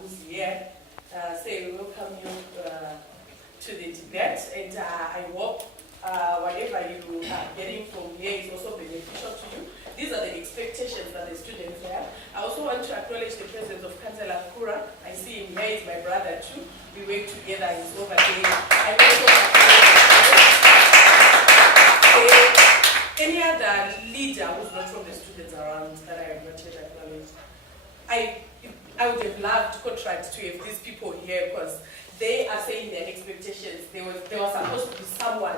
who's here, say welcome you to the debate, and I hope whatever you are getting from here is also beneficial to you. These are the expectations that the students have. I also want to acknowledge the presence of Councillor Kura. I see him here, he's my brother too. We work together, he's over there. I also any other leader who's not from the students around that I have not yet acknowledged. I would have loved COTRAD to have these people here because they are saying their expectations. There was supposed to be someone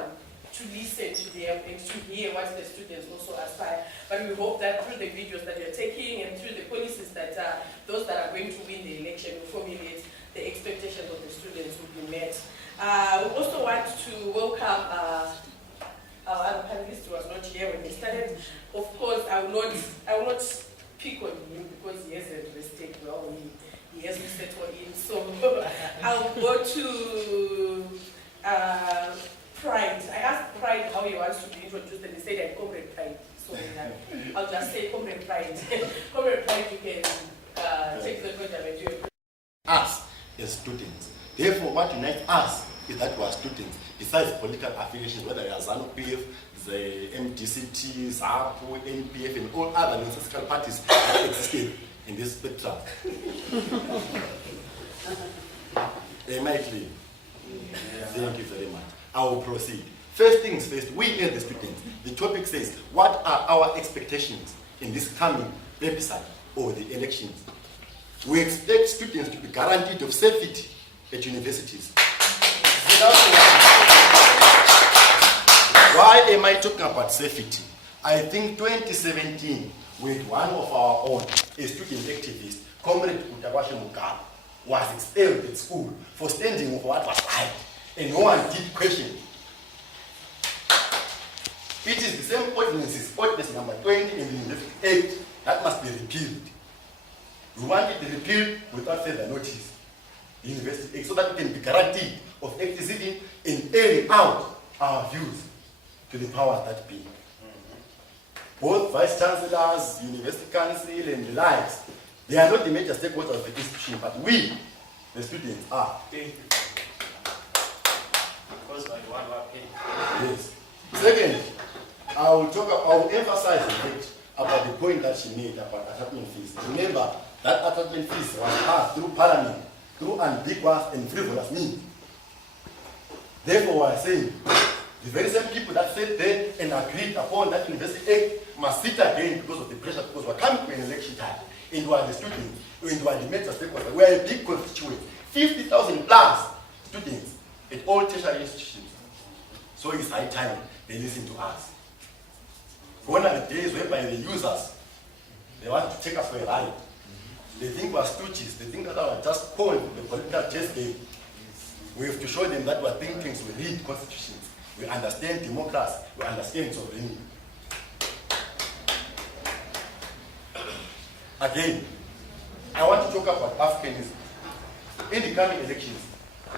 to listen to them and to hear what the students also aspire. But we hope that through the videos that you're taking and through the policies that those that are going to win the election will formulate, the expectations of the students will be met. We also want to welcome our other panelist who was not here when we started. Of course, I will not pick on him because he hasn't rested well. He hasn't settled in. So I'll go to Pride. I asked Pride how he wants to be introduced, and he said I'm Comrade Pride. So I'll just say Comrade Pride. Comrade Pride, you can take the podium and do it. Us as students. Therefore, what unites us is that we are students, besides political affiliations, whether you are ZANU-PF, the MDCT, ZAPU, NPF, and all other non-political parties that existed in this spectrum. Am I clear? Thank you very much. I will proceed. First things first, we as the students, the topic says, what are our expectations in this coming plebiscite or the elections? We expect students to be guaranteed of safety at universities. Why am I talking about safety? I think 2017, with one of our own, a student activist, Comrade Muwandi, was expelled at school for standing for what was right, and no one did question it. It is the same ordinances, ordinance number 20 in the University Act, that must be repealed. We want it repealed without further notice, the University Act, so that we can be guaranteed of activity and airing out our views to the powers that be. Both vice chancellors, university council, and the likes, they are not the major stakeholders of the institution, but we, the students, are. Yes. Second, I will emphasize the fact about the point that she made about attachment fees. Remember that attachment fees was passed through Parliament, through ambiguous and frivolous means. Therefore, I say, the very same people that sat there and agreed upon that University Act must sit again because of the pressure, because we're coming to an election time, and we are the students, and we are the major stakeholders. We are a big constituent, 50,000 plus students at all tertiary institutions. So it's high time they listen to us. Gone are the days whereby they use us. They want to take us for a ride. They think we're stooges. They think that we are just called the political chess game. We have to show them that we are thinkings, we read constitutions, we understand democracy, we understand sovereignty. Again, I want to talk about Africanism. In the coming elections,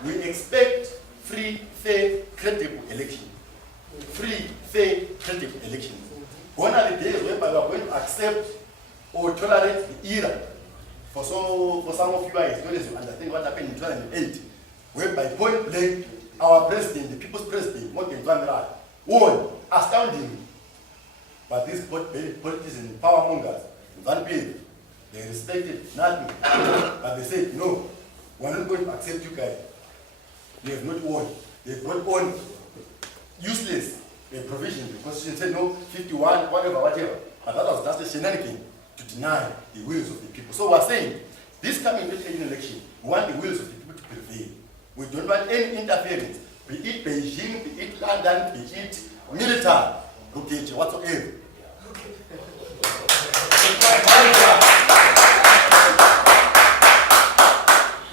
we expect free, fair, credible elections. Free, fair, credible elections. Gone are the days whereby we are going to accept or tolerate the era. For some of you guys, you understand what happened in 2008, whereby point blank, our president, the people's president, Morgan Van Rij, won astoundingly. But these politicians and power mongers, ZANU-PF, they respected nothing. But they said, no, we're not going to accept you guys. You have not won. They brought on useless provisions. The Constitution said no, 51, whatever. But that was just a shenanigan to deny the wills of the people. So we're saying, this coming election, we want the wills of the people to prevail. We don't want any interference, be it Beijing, be it London, be it military, whatsoever.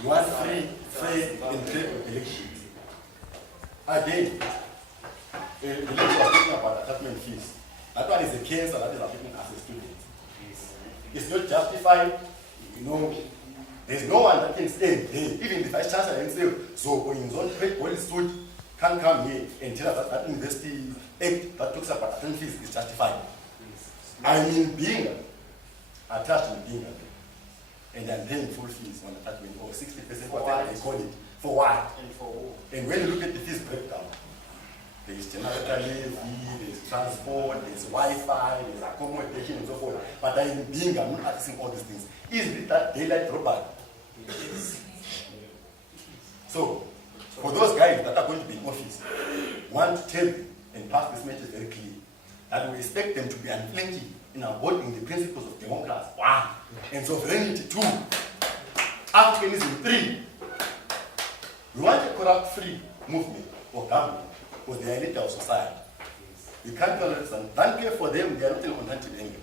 We want free, fair, and credible elections. Again, the lady was talking about attachment fees. That one is a cancer that is affecting us as students. It's not justified, there's no one that can stand here. Even the vice chancellor himself, so in his own police suit, can come here and tell us that University Act that talks about attachment fees is justified. I mean, being attached and being and I'm paying full fees on attachment, or 60%, whatever they call it. For what? And for who? And when you look at the fees breakdown, there's generator levy, there's transport, there's Wi-Fi, there's accommodation, and so forth. But I'm not accessing all these things. Is it that daylight robbery? So, for those guys that are going to be in office, want to tell them and pass this message very clear that we expect them to be unflinching in upholding the principles of democracy, 1, and sovereignty, 2, Africanism, 3. We want a corrupt-free movement or government for the elite of society. We can't tolerate them. Don't care for them, they are not an alternative anyway.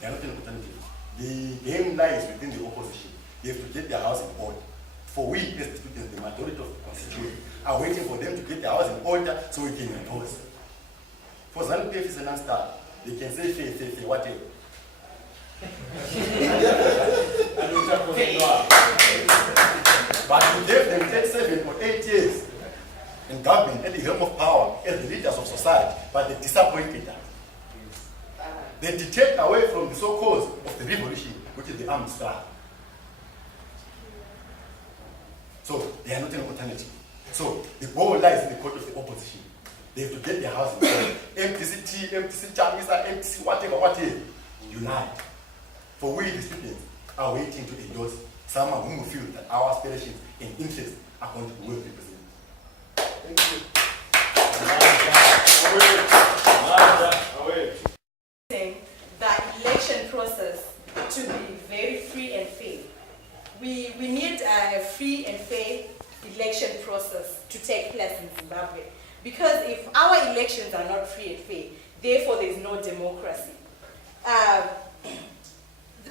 They are not an alternative. The game lies within the opposition. They have to get their house in order. For we, as the students, the majority of the constituents, are waiting for them to get their house in order so we can endorse. For ZANU-PF is a non-starter. They can say fair, whatever. But we gave them 7 or 8 years in government at the helm of power as the leaders of society, but they disappointed us. They detract away from the sole cause of the revolution, which is the armed struggle. So they are not an alternative. So the ball lies in the court of the opposition. They have to get their house in order. MTCT, MTC Chamisa, MTC whatever, unite. For we, the students, are waiting to endorse someone whom we feel that our aspirations and interests are going to be well represented. Thank you. The election process to be very free and fair. We need a free and fair election process to take place in Zimbabwe. Because if our elections are not free and fair, therefore there is no democracy.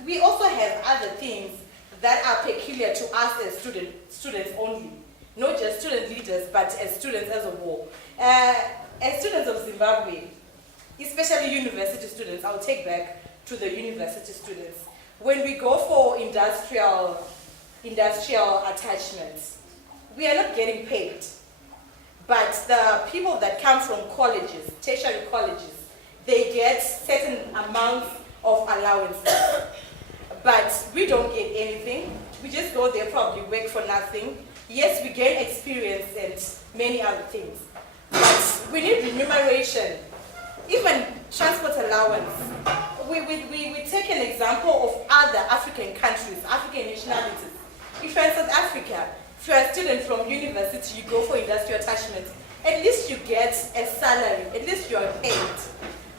We also have other things that are peculiar to us as students only. Not just student leaders, but as students as a whole. As students of Zimbabwe, especially university students, I'll take back to the university students. When we go for industrial attachments, we are not getting paid. But the people that come from colleges, tertiary colleges, they get certain amounts of allowances. But we don't get anything. We just go there, probably work for nothing. Yes, we gain experience and many other things. But we need remuneration, even transport allowance. We take an example of other African countries, African nationalities. If you're in South Africa, if you're a student from university, you go for industrial attachment, at least you get a salary, at least you are paid.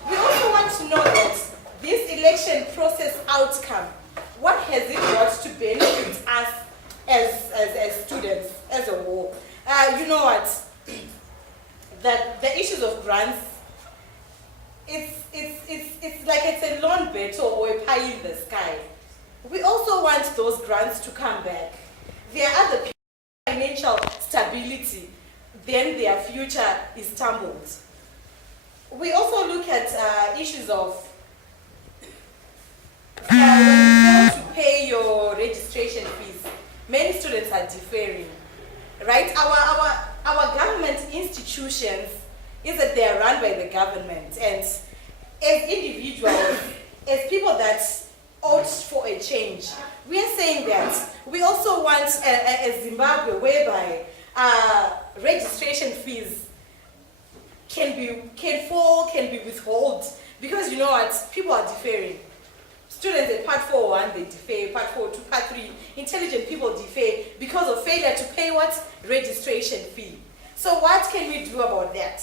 We also want to know that this election process outcome, what has it got to benefit us as students, as a whole? You know what? The issues of grants, it's like it's a lawn battle or a pie in the sky. We also want those grants to come back. There are other people, financial stability, then their future is tumbled. We also look at issues of when you fail to pay your registration fees, many students are deferring, right? Our government institutions is that they are run by the government, and as individuals, as people that ought for a change, we are saying that we also want a Zimbabwe whereby registration fees can be withheld, because you know what, people are deferring. Students at Part 4-1, they defer, Part 4-2, Part 3, intelligent people defer because of failure to pay what? Registration fee. So what can we do about that?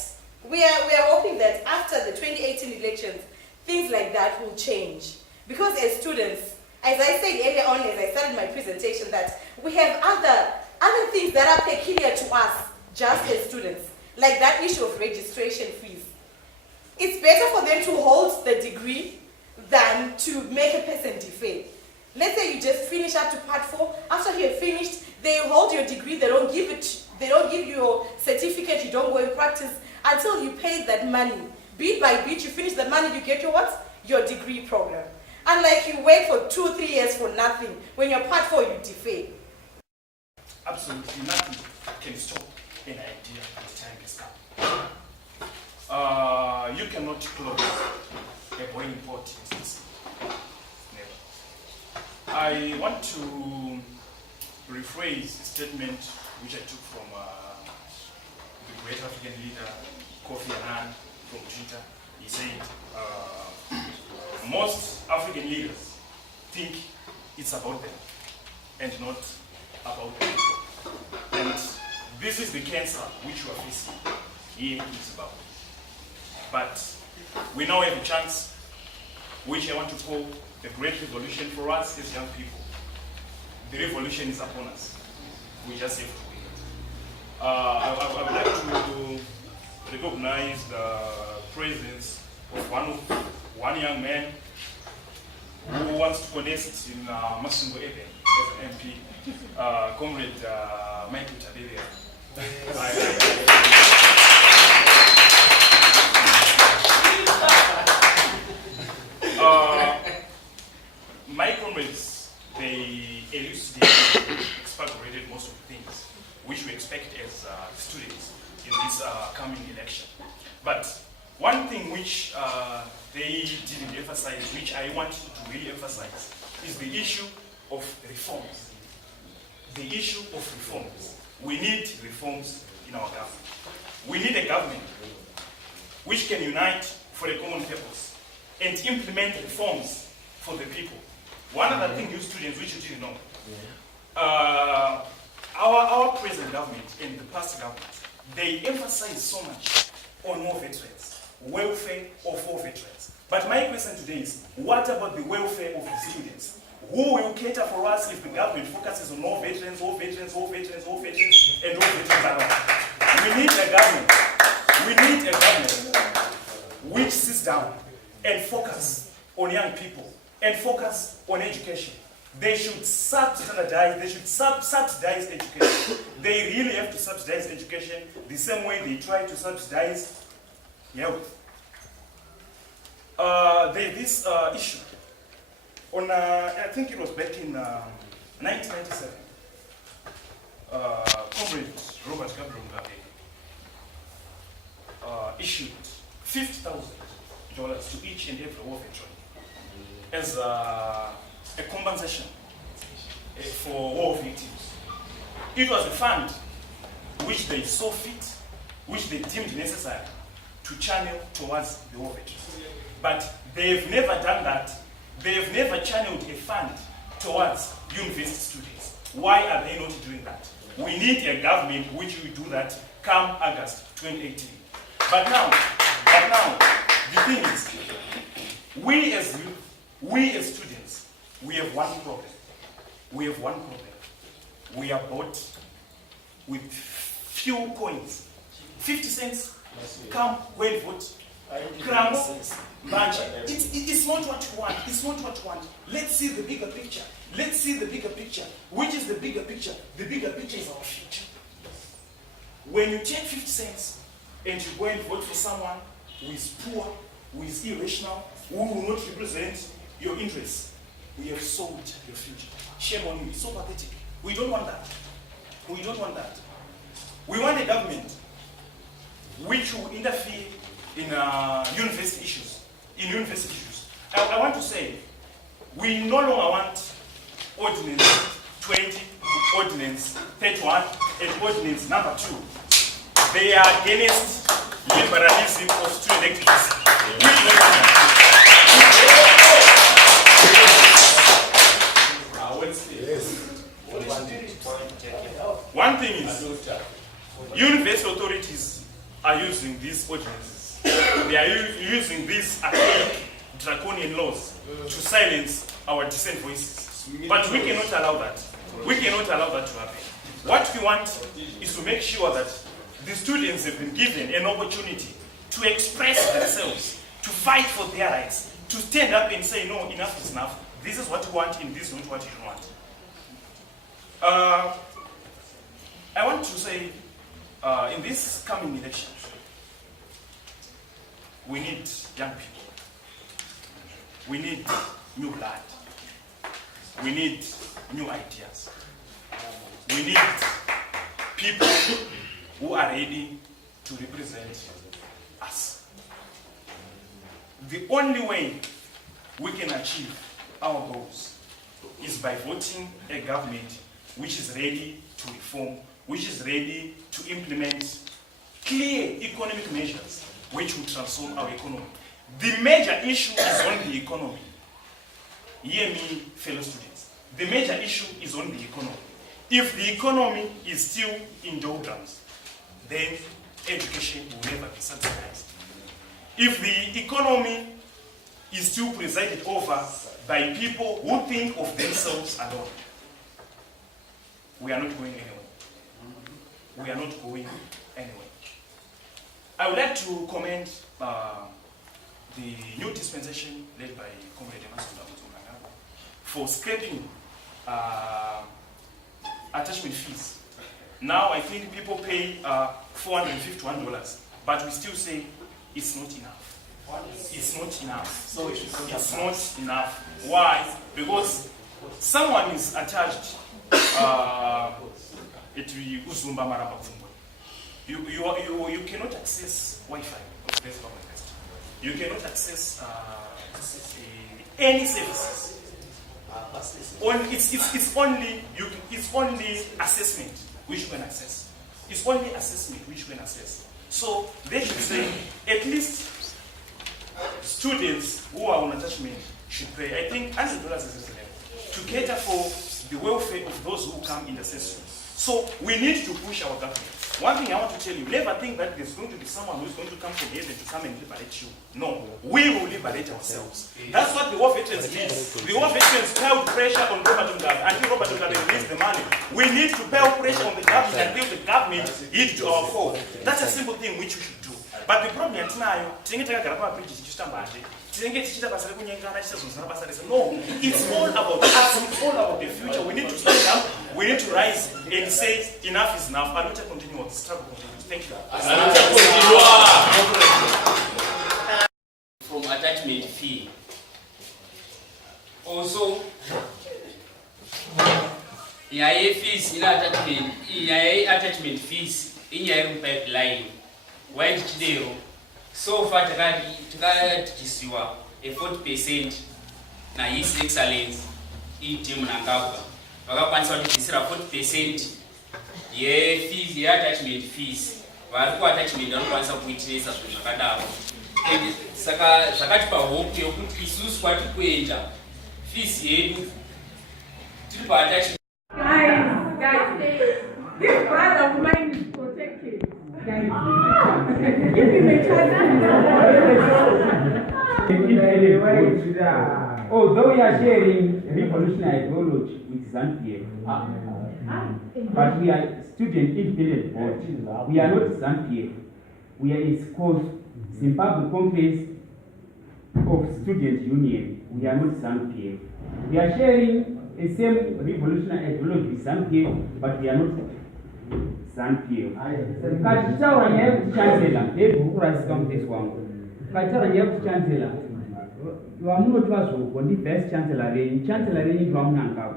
We are hoping that after the 2018 elections, things like that will change. Because as students, as I said earlier on as I started my presentation, that we have other things that are peculiar to us just as students, like that issue of registration fees. It's better for them to hold the degree than to make a person defer. Let's say you just finish up to Part 4. After you have finished, they hold your degree. They don't give you your certificate. You don't go and practice until you pay that money. Bit by bit, you finish the money. You get your what? Your degree program. Unlike you wait for 2-3 years for nothing. When you're Part 4, you defer. Absolutely nothing can stop an idea at the time is up. You cannot close a boiling pot in Sicily. Never. I want to rephrase a statement which I took from the great African leader, Kofi Annan, from Twitter. He said, most African leaders think it's about them and not about the people. And this is the cancer which we are facing here in Zimbabwe. But we now have a chance, which I want to call the great revolution for us as young people. The revolution is upon us. We just have to wait. I would like to recognize the presence of one young man who wants to contest in Masvingo as an MP, Comrade Michael Tabelia. My comrades, they elucidated, expurgated most of the things which we expect as students in this coming election. But one thing which they didn't emphasize, which I want to really emphasize, is the issue of reforms. The issue of reforms. We need reforms in our government. We need a government which can unite for a common purpose and implement reforms for the people. One other thing, you students, which you didn't know, our present government and the past government, they emphasize so much on more veterans, welfare of all veterans. But my question today is, what about the welfare of the students? Who will cater for us if the government focuses on all veterans, all veterans, all veterans, all veterans, and all veterans around? We need a government which sits down and focus on young people and focus on education. They should subsidize education. They really have to subsidize education the same way they try to subsidize health. There's this issue. I think it was back in 1997. Comrade Robert Gabriel Mugabe issued $50,000 to each and every war veteran as a compensation for war victims. It was a fund which they saw fit, which they deemed necessary to channel towards the war veterans. But they've never done that. They've never channeled a fund towards university students. Why are they not doing that? We need a government which will do that come August 2018. But now, the thing is, we as youth, we as students, we have one problem. We are bought with few coins. 50 cents, come, go and vote. Crumbs, bunch. It's not what you want. It's not what you want. Let's see the bigger picture. Let's see the bigger picture. Which is the bigger picture? The bigger picture is our future. When you take 50 cents and you go and vote for someone who is poor, who is irrational, who will not represent your interests, we have sold your future. Shame on you. It's so pathetic. We don't want that. We don't want that. We want a government which will interfere in university issues. I want to say, we no longer want Ordinance 20, Ordinance 31, and Ordinance number 2. They are against liberalism of student activities. One thing is, university authorities are using these ordinances. They are using these archaic, draconian laws to silence our dissent voices. But we cannot allow that. We cannot allow that to happen. What we want is to make sure that the students have been given an opportunity to express themselves, to fight for their rights, to stand up and say, no, enough is enough. This is what you want, and this is not what you don't want. I want to say, in this coming election, we need young people. We need new blood. We need new ideas. We need people who are ready to represent us. The only way we can achieve our goals is by voting a government which is ready to reform, which is ready to implement clear economic measures which will transform our economy. The major issue is on the economy. Hear me, fellow students. The major issue is on the economy. If the economy is still in doldrums, then education will never be subsidized. If the economy is still presided over by people who think of themselves alone, we are not going anywhere. We are not going anywhere. I would like to commend the new dispensation led by Comrade Masvingo for scraping attachment fees. Now I think people pay $451, but we still say it's not enough. It's not enough. So it's not enough. Why? Because someone is attached you cannot access Wi-Fi of this government. You cannot access any services. It's only assessment which you can access. It's only assessment which you can access. So they should say at least students who are on attachment should pay. I think $100 is reasonable to cater for the welfare of those who come in the system. So we need to push our government. One thing I want to tell you, never think that there's going to be someone who's going to come from heaven to come and liberate you. No, we will liberate ourselves. That's what the war veterans did. The war veterans held pressure on Robert Mugabe until Robert Mugabe released the money. We need to put pressure on the government until the government hit to our call. That's a simple thing which we should do. But the problem is now, no, it's all about us, it's all about the future. We need to stand up, we need to rise and say enough is enough. I need to continue the struggle. Thank you. From attachment fee. Also, fees in attachment fees in your pipeline. Why did you so far to get a 40% na His Excellence team Nangaba. Wakapansa kuti 40% ye fees, ye attachment fees. Vari ku attachment vanokwanisa kuitiresa zvinhu zvakadaro. And saka zvakatipa hope yokuti isusu kwati kuenda fees yedu tiri pa attachment. Guys, this brother of mine is protected. Guys, give him a chance. Although we are sharing revolutionary ideology with ZANU-PF, but we are student independent board. We are not ZANU-PF. We are in ZICOSU, Zimbabwe Congress of Student Union. We are not ZANU-PF. We are sharing the same revolutionary ideology with ZANU-PF, but we are not ZANU-PF. Kachitaura nyaya kuti chancellor, ndekukurasika mutesi wangu. Kachitaura nyaya kuti chancellor, vamunoti vazoko ndi vice chancellor venyu, chancellor venyu vamunangako,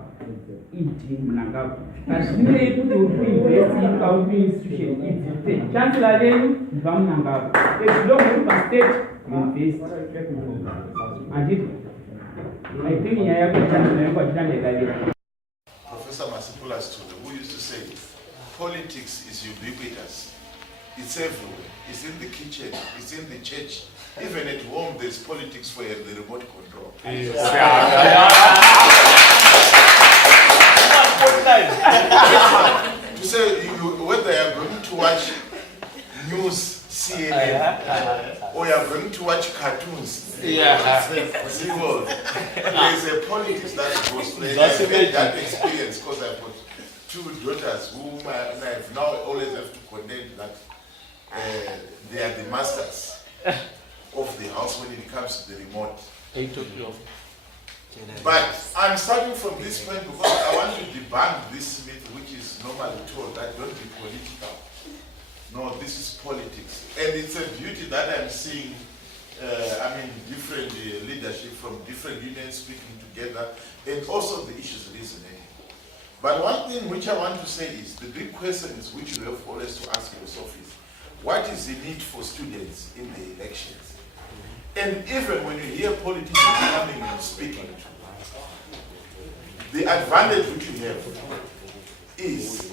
iti munangako. Kazvinei kuti uri kuinvesti paupi institution idzi, chancellor venyu vamunangako. As long as pastate invest. Anditi, I think nyaya yakuti chancellor venyu kwachitandekavira. Professor Masipula Stule, who used to say, politics is ubiquitous. It's everywhere. It's in the kitchen. It's in the church. Even at home, there's politics for the remote control. Yes. To say whether you're going to watch news, CNN, or you're going to watch cartoons, there's a politics that goes there. I've had that experience because I've got two daughters whom I now always have to condemn that they are the masters of the house when it comes to the remote. But I'm starting from this point because I want to debunk this myth which is normally told that don't be political. No, this is politics. And it's a beauty that I'm seeing, different leadership from different unions speaking together and also the issues resonating. But one thing which I want to say is, the big question is which you have always to ask yourself is, what is the need for students in the elections? And even when you hear politicians coming and speaking, the advantage which you have is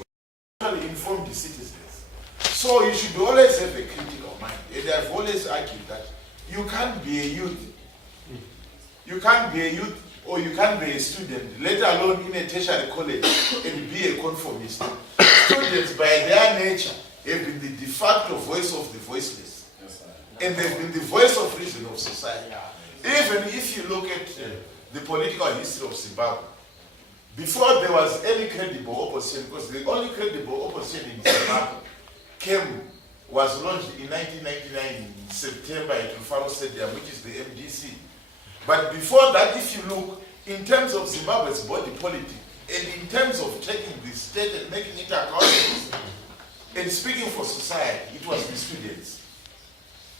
informed citizens. So you should always have a critical mind. And I've always argued that you can't be a youth. You can't be a youth or you can't be a student, let alone in a tertiary college, and be a conformist. Students, by their nature, have been the de facto voice of the voiceless. And they've been the voice of reason of society. Even if you look at the political history of Zimbabwe, before there was any credible opposition, because the only credible opposition in Zimbabwe was launched in 1999 in September at Rufaro Stadium, which is the MDC. But before that, if you look, in terms of Zimbabwe's body politic, and in terms of taking the state and making it accountable, and speaking for society, it was the students.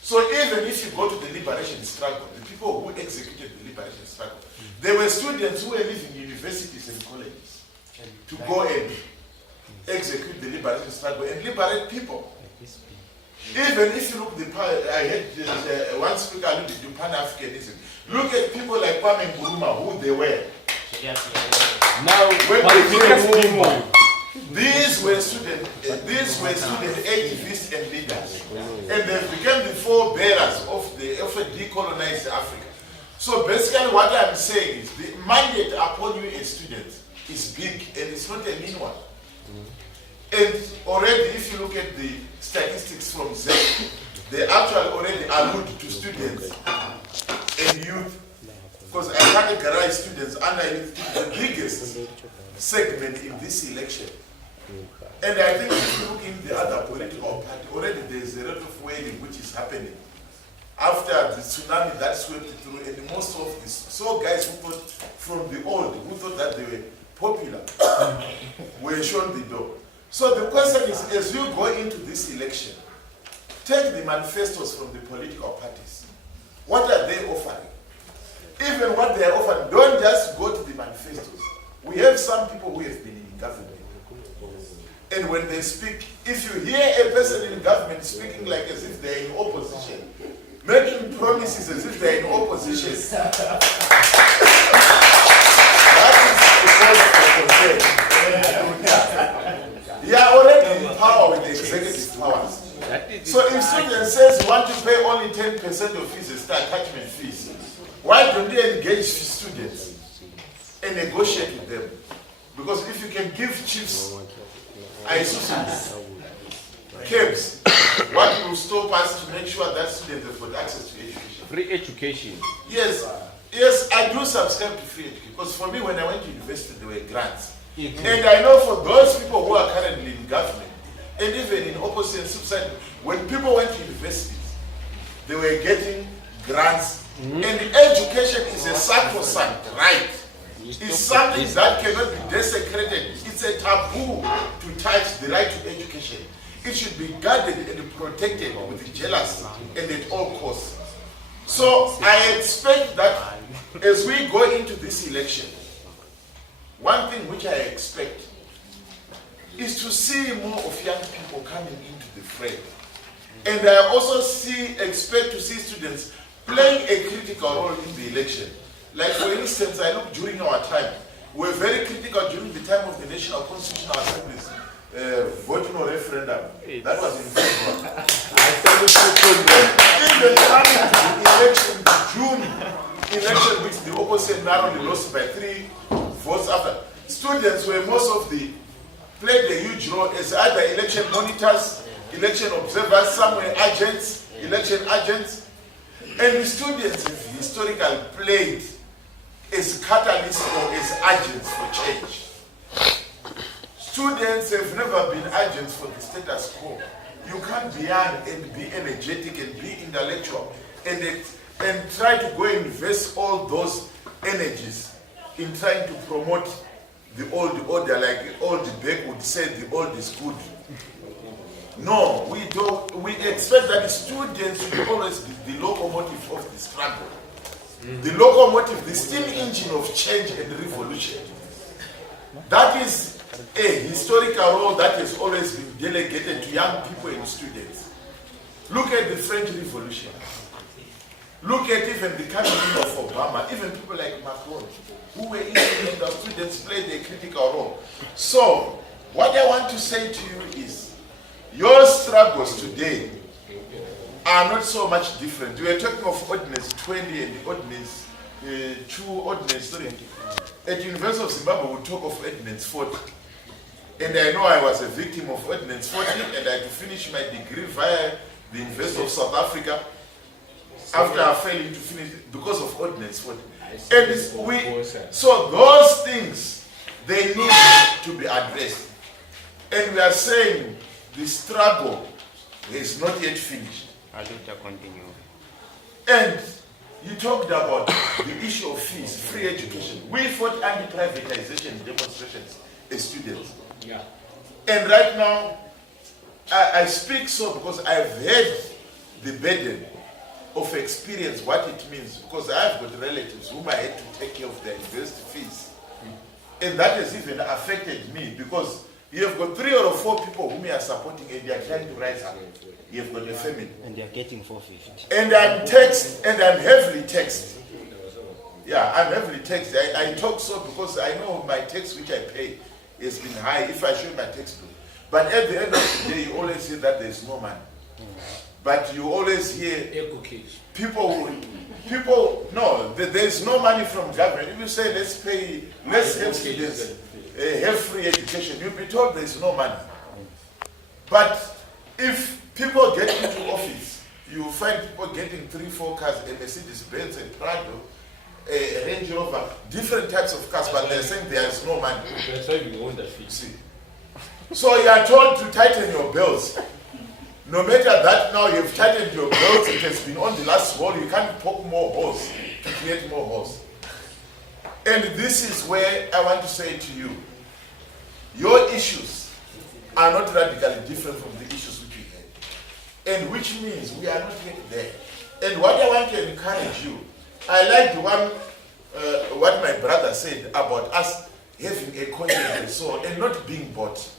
So even if you go to the liberation struggle, the people who executed the liberation struggle, there were students who were leaving universities and colleges to go and execute the liberation struggle and liberate people. Even if you look, I had one speaker alluded to Pan-Africanism. Look at people like Kwame Nkrumah, who they were. Now, when they came, these were student activists and leaders, and they became the forebearers of a decolonized Africa. So basically, what I'm saying is the mandate upon you as students is big, and it's not a mean one. And already, if you look at the statistics from ZEC, they actually already allude to students and youth, because I categorize students under youth, the biggest segment in this election. And I think if you look in the other political party, already there's a lot of wailing which is happening after the tsunami that swept through, and most of this. So guys who thought from the old, who thought that they were popular, were shown the door. So the question is, as you go into this election, take the manifestos from the political parties. What are they offering? Even what they are offering, don't just go to the manifestos. We have some people who have been in government. And when they speak, if you hear a person in government speaking like as if they're in opposition, making promises as if they're in opposition, that is a cause for concern. You are already in power with the executive powers. So if students says you want to pay only 10% of fees as attachment fees, why don't they engage students and negotiate with them? Because if you can give chiefs, ISUs, cabs, what will stop us to make sure that students have got access to education? Free education. Yes, yes, I do subscribe to free education. Because for me, when I went to university, there were grants. And I know for those people who are currently in government, and even in opposition subside, when people went to universities, they were getting grants. And education is a sacrosanct right. It's something that cannot be desecrated. It's a taboo to touch the right to education. It should be guarded and protected with jealousy and at all costs. So I expect that as we go into this election, one thing which I expect is to see more of young people coming into the fray. And I also expect to see students playing a critical role in the election. Like for instance, I look during our time, we were very critical during the time of the National Constitutional Assembly's voting or referendum. That was in February. Even coming to the election, June election, which the opposition narrowly lost by 3 votes after. Students were played a huge role as either election monitors, election observers, some were agents, election agents. And the students have historically played as catalysts or as agents for change. Students have never been agents for the status quo. You can't be young and be energetic and be intellectual and try to go and invest all those energies in trying to promote the old order, like the old Beck would say, the old is good. No, we don't. We expect that the students will always be the locomotive of the struggle. The locomotive, the steam engine of change and revolution. That is a historical role that has always been delegated to young people and students. Look at the French Revolution. Look at even the coming in of Obama, even people like Macron, who were instrumental of students played a critical role. So, what I want to say to you is, your struggles today are not so much different. We are talking of Ordinance 20 and the Ordinance 2 Ordinance 3. At the University of Zimbabwe, we talk of Ordinance 40. And I know I was a victim of Ordinance 40, and I had to finish my degree via the University of South Africa after failing to finish because of Ordinance 40. And so those things, they need to be addressed. And we are saying the struggle is not yet finished. I'll continue. And you talked about the issue of fees, free education. We fought anti-privatization demonstrations as students. Yeah. And right now, I speak so because I've had the burden of experience what it means, because I've got relatives whom I had to take care of their university fees. And that has even affected me, because you have got 3 or 4 people whom you are supporting and you are trying to rise up. You have got a family. And they are getting 450. And I'm taxed, and I'm heavily taxed. Yeah, I'm heavily taxed. I talk so because I know my tax which I pay has been high if I show my tax bill. But at the end of the day, you always say that there's no money. But you always hear people, no, there's no money from government. If you say, let's help students have free education, you'll be told there's no money. But if people get into office, you find people getting 3-4 cars, a Mercedes Benz, a Prado, a Range Rover, different types of cars, but they're saying there is no money. That's why we own the fee. See. So you are told to tighten your belts. No matter that now you've tightened your belts, it has been on the last hole, you can't poke more holes to create more holes. And this is where I want to say to you, your issues are not radically different from the issues which we had. And which means we are not yet there. And what I want to encourage you, I like the one, what my brother said about us having a conscience and soul and not being bought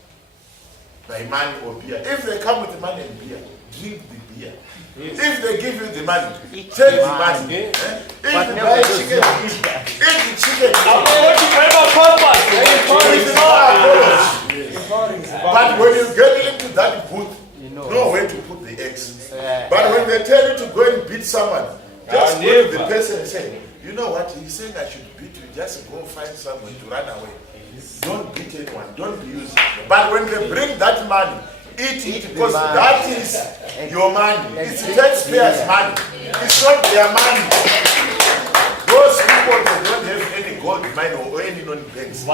by money or beer. If they come with money and beer, drink the beer. Yes. If they give you the money, take the money. If you buy chicken, eat the chicken. But when you get into that booth, know where to put the eggs. But when they tell you to go and beat someone, just go to the person and say, you know what, he's saying I should beat you, just go find someone to run away. Don't beat anyone, don't be used. But when they bring that money, eat it, because that is your money. It's taxpayers' money. It's not their money. Those people, they don't have any gold mine or any non-banks.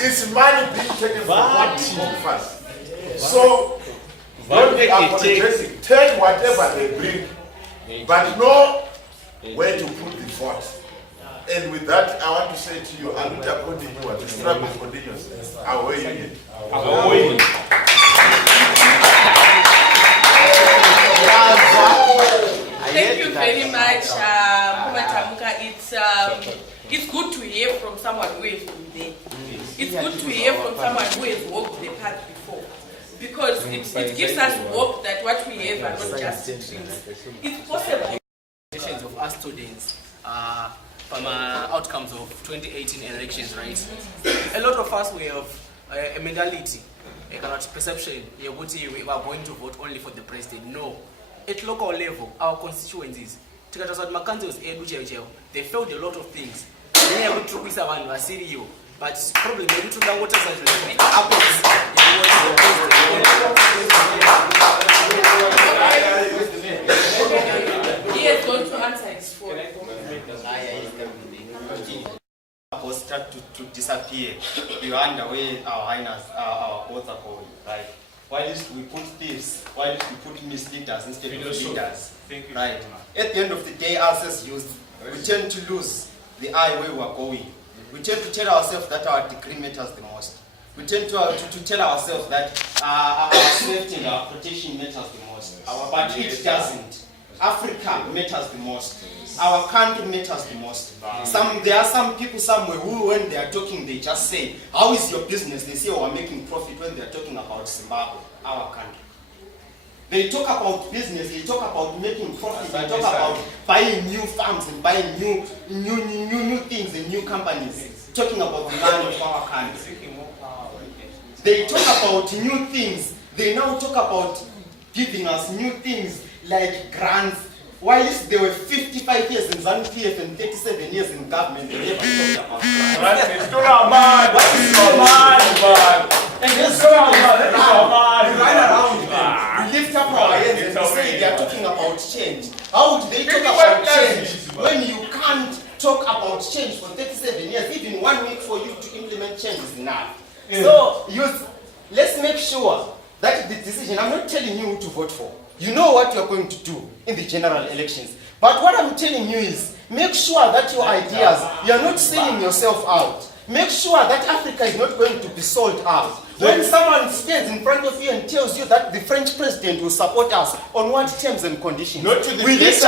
It's money being taken from what people fast. So, don't be apologetic. Take whatever they bring, but know where to put the vote. And with that, I want to say to you, Aluta continua, the struggle continues. Away. Thank you very much, Tamuka. It's good to hear from someone who has been there. It's good to hear from someone who has walked the path before. Because it gives us hope that what we have are not just dreams. It's possible. Of us students from outcomes of 2018 elections, right? A lot of us, we have a mentality, a kind of perception, we are going to vote only for the president. No. At local level, our constituencies, they failed a lot of things. But probably maybe to the water He is going to answer his phone. Start to disappear. You wonder where our highness, our votes are going, right? Why did we put this? Why did we put misleaders instead of leaders? Right. At the end of the day, us as youth, we tend to lose the eye where we are going. We tend to tell ourselves that our degree matters the most. We tend to tell ourselves that our safety and our protection matters the most. But it doesn't. Africa matters the most. Our country matters the most. There are some people somewhere who, when they are talking, they just say, how is your business? They say, oh, we're making profit when they are talking about Zimbabwe, our country. They talk about business, they talk about making profit, they talk about buying new farms and buying new things and new companies, talking about the land of our country. They talk about new things, they now talk about giving us new things like grants. While they were 55 years in ZANU-PF and 37 years in government, they never talked about grants. And we run around, we lift up our hands and we say they are talking about change. How would they talk about change when you can't talk about change for 37 years? Even 1 week for you to implement change is enough. So let's make sure that the decision, I'm not telling you who to vote for. You know what you're going to do in the general elections. But what I'm telling you is, make sure that your ideas, you're not selling yourself out. Make sure that Africa is not going to be sold out. When someone stands in front of you and tells you that the French president will support us, on what terms and conditions? Not to the we need just